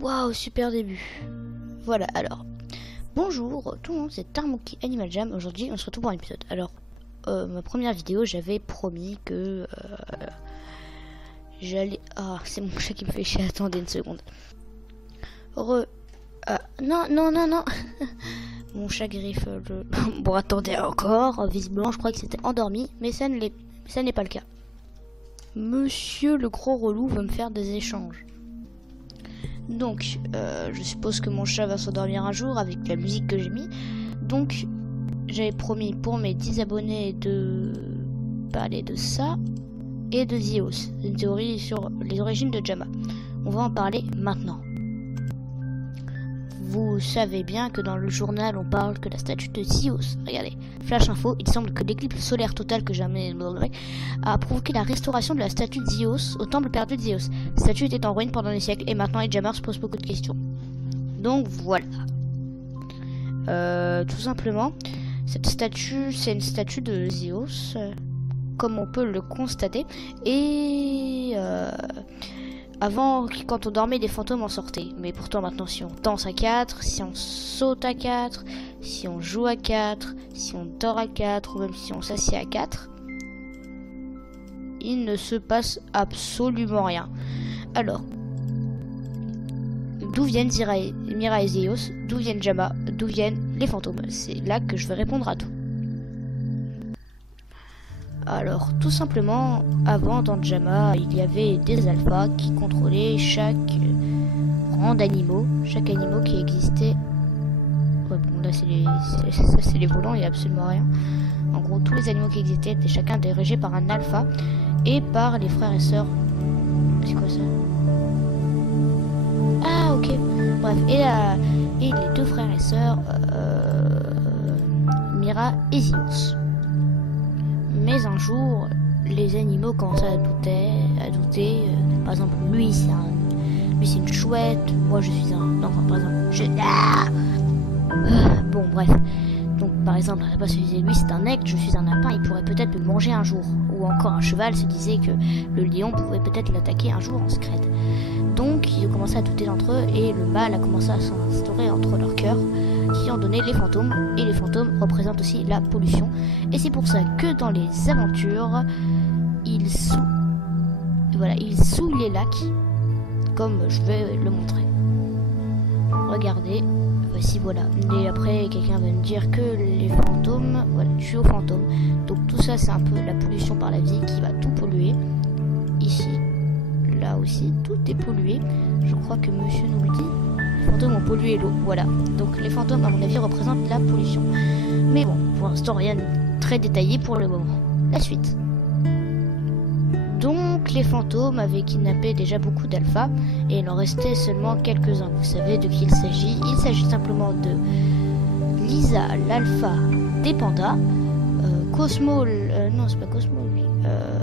Waouh, super début. Voilà, alors. Bonjour tout le monde, c'est Tarmouki Animal Jam. Aujourd'hui, on se retrouve pour un épisode. Alors, ma première vidéo, j'avais promis que j'allais... Ah, c'est mon chat qui me fait chier. Attendez une seconde. Non, non, non, non. Mon chat griffe le... Bon, attendez encore. Visiblement, je crois que c'était endormi, mais ça n'est pas le cas. Monsieur le gros relou va me faire des échanges. Donc, je suppose que mon chat va s'endormir un jour avec la musique que j'ai mis. Donc, j'avais promis pour mes 10 abonnés de parler de ça et de Zios, une théorie sur les origines de Jama. On va en parler maintenant. Vous savez bien que dans le journal, on parle que la statue de Zios, regardez, flash info, il semble que l'éclipse solaire totale que jamais a provoqué la restauration de la statue de Zios au temple perdu de Zios. La statue était en ruine pendant des siècles et maintenant les Jammers se posent beaucoup de questions. Donc voilà. Tout simplement, cette statue, c'est une statue de Zios, comme on peut le constater, et avant, quand on dormait, les fantômes en sortaient. Mais pourtant, maintenant, si on danse à 4, si on saute à 4, si on joue à 4, si on dort à 4, ou même si on s'assied à 4, il ne se passe absolument rien. Alors, d'où viennent Mira et Zios? D'où viennent Jama? D'où viennent les fantômes? C'est là que je vais répondre à tout. Alors, tout simplement, avant dans Jama, il y avait des alphas qui contrôlaient chaque rang d'animaux, chaque animal qui existait. Ouais, bon, là, c'est les volants, il n'y a absolument rien. En gros, tous les animaux qui existaient étaient chacun dirigés par un alpha et par les frères et sœurs. C'est quoi ça? Ah, ok. Bref, et les deux frères et sœurs, Mira et Zios. Mais un jour, les animaux commençaient à douter. Par exemple, lui c'est une chouette. Moi, je suis un... Non, enfin, par exemple, bon, bref. Donc, par exemple, la réponse se disait, lui, c'est un aigle, je suis un lapin, il pourrait peut-être me manger un jour. Ou encore, un cheval se disait que le lion pouvait peut-être l'attaquer un jour en secret. Donc, ils ont commencé à douter d'entre eux, et le mal a commencé à s'instaurer entre leurs cœurs, qui ont donné les fantômes, et les fantômes représentent aussi la pollution. Et c'est pour ça que dans les aventures, ils souillent les lacs, comme je vais le montrer. Regardez, voici voilà. Et après, quelqu'un va me dire que les fantômes, voilà, tuent aux fantômes. Donc tout ça, c'est un peu la pollution par la vie qui va tout polluer. Ici, là aussi, tout est pollué. Je crois que monsieur nous le dit. Les fantômes ont pollué l'eau, voilà. Donc les fantômes, à mon avis, représentent la pollution. Mais bon, pour l'instant, rien de très détaillé pour le moment. La suite. Donc les fantômes avaient kidnappé déjà beaucoup d'alphas et il en restait seulement quelques-uns. Vous savez de qui il s'agit? Il s'agit simplement de Lisa, l'alpha des pandas, Cosmo, non c'est pas Cosmo lui,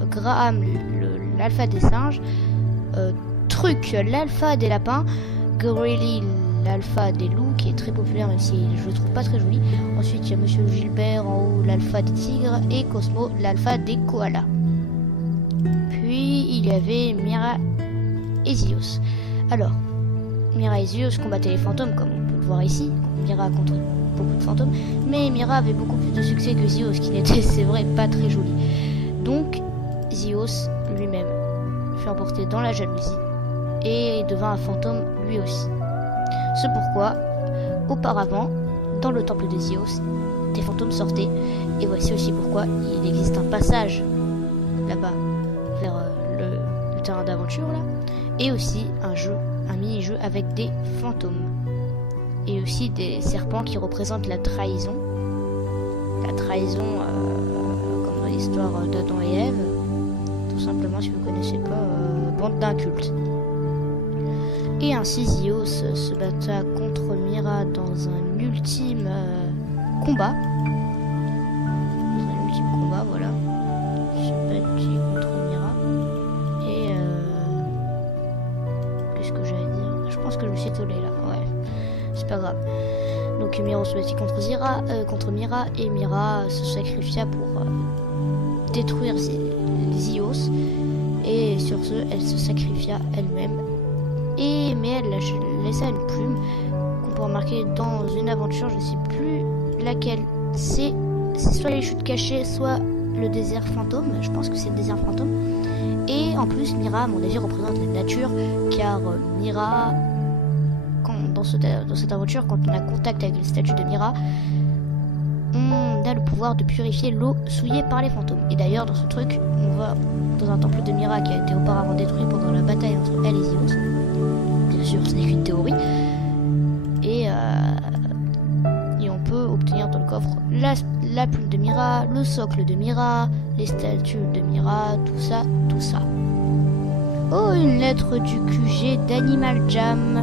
Graham, l'alpha des singes, Truc, l'alpha des lapins, Grilly, l'alpha des loups, qui est très populaire même si je le trouve pas très joli. Ensuite il y a monsieur Gilbert en haut, l'alpha des tigres, et Cosmo, l'alpha des koalas. Puis il y avait Mira et Zios. Alors, Mira et Zios combattaient les fantômes comme on peut le voir ici. Mira contre beaucoup de fantômes, mais Mira avait beaucoup plus de succès que Zios, qui n'était, c'est vrai, pas très joli. Donc Zios lui-même fut emporté dans la jalousie et devint un fantôme lui aussi. C'est pourquoi, auparavant, dans le temple de Zios, des fantômes sortaient, et voici aussi pourquoi il existe un passage là-bas vers le terrain d'aventure là, et aussi un mini-jeu avec des fantômes et aussi des serpents qui représentent la trahison comme dans l'histoire d'Adam et Ève, tout simplement. Si vous connaissez pas, bande d'incultes. Et ainsi Zios se batta contre Mira dans un ultime combat. Voilà. Se battit contre Mira. Et qu'est-ce que j'allais dire? Je pense que je me suis tollé là. Ouais. C'est pas grave. Donc Mira se battit contre Mira, et Mira se sacrifia pour détruire Zios. Et sur ce, elle se sacrifia elle-même mais elle a laissé une plume qu'on peut remarquer dans une aventure, je ne sais plus laquelle. C'est soit les chutes cachées, soit le désert fantôme. Je pense que c'est le désert fantôme. Et en plus, Mira, à mon avis, représente la nature, car Mira, dans cette aventure, quand on a contact avec une statue de Mira, on a le pouvoir de purifier l'eau souillée par les fantômes. Et d'ailleurs, dans ce truc, on va dans un temple de Mira qui a été auparavant détruit pendant la bataille entre elle et Zios. Bien sûr, ce n'est qu'une théorie. Et on peut obtenir dans le coffre la plume de Mira, le socle de Mira, les statues de Mira, tout ça. Oh, une lettre du QG d'Animal Jam.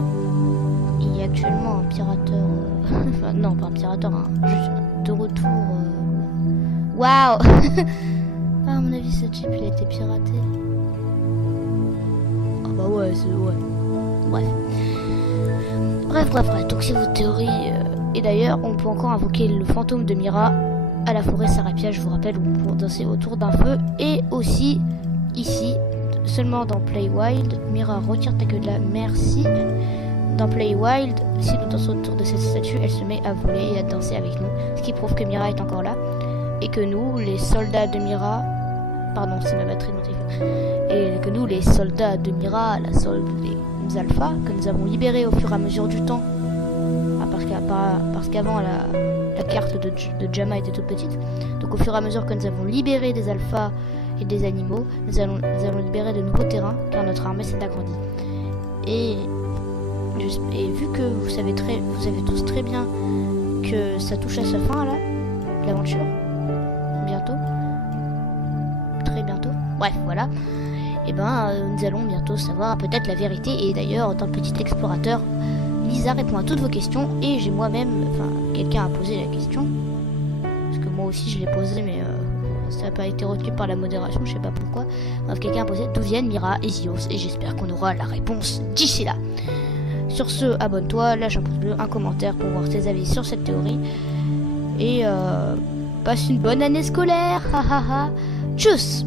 Il y a actuellement un pirateur... enfin, non, pas un pirateur, juste de retour... Waouh. À mon avis, ce chip, il a été piraté. Ah bah ouais, c'est... ouais. Bref, donc c'est votre théorie. Et d'ailleurs, on peut encore invoquer le fantôme de Mira à la forêt Sarapia, je vous rappelle, pour danser autour d'un feu. Et aussi, ici, seulement dans Play Wild, Mira, retire ta queue de là, merci. Dans Play Wild, si nous dansons autour de cette statue, elle se met à voler et à danser avec nous, ce qui prouve que Mira est encore là. Et que nous, les soldats de Mira... Pardon, c'est ma batterie dont il faut. Et que nous, les soldats de Mira, la solde des alphas, que nous avons libérés au fur et à mesure du temps, parce qu'avant la carte de Jama était toute petite, donc au fur et à mesure que nous avons libéré des alphas et des animaux, nous allons libérer de nouveaux terrains, car notre armée s'est agrandie. Et vu que vous savez tous très bien que ça touche à sa fin là, l'aventure, bientôt, très bientôt, bref voilà, et nous allons bientôt savoir peut-être la vérité. Et d'ailleurs, dans le petit explorateur, Lisa répond à toutes vos questions, et j'ai moi-même, quelqu'un a posé la question, parce que moi aussi je l'ai posée, mais ça n'a pas été retenu par la modération, je sais pas pourquoi. Bref, quelqu'un a posé d'où viennent Mira et Zios, et j'espère qu'on aura la réponse d'ici là. Sur ce, abonne-toi, lâche un pouce bleu, un commentaire pour voir tes avis sur cette théorie, et passe une bonne année scolaire, Tchuss.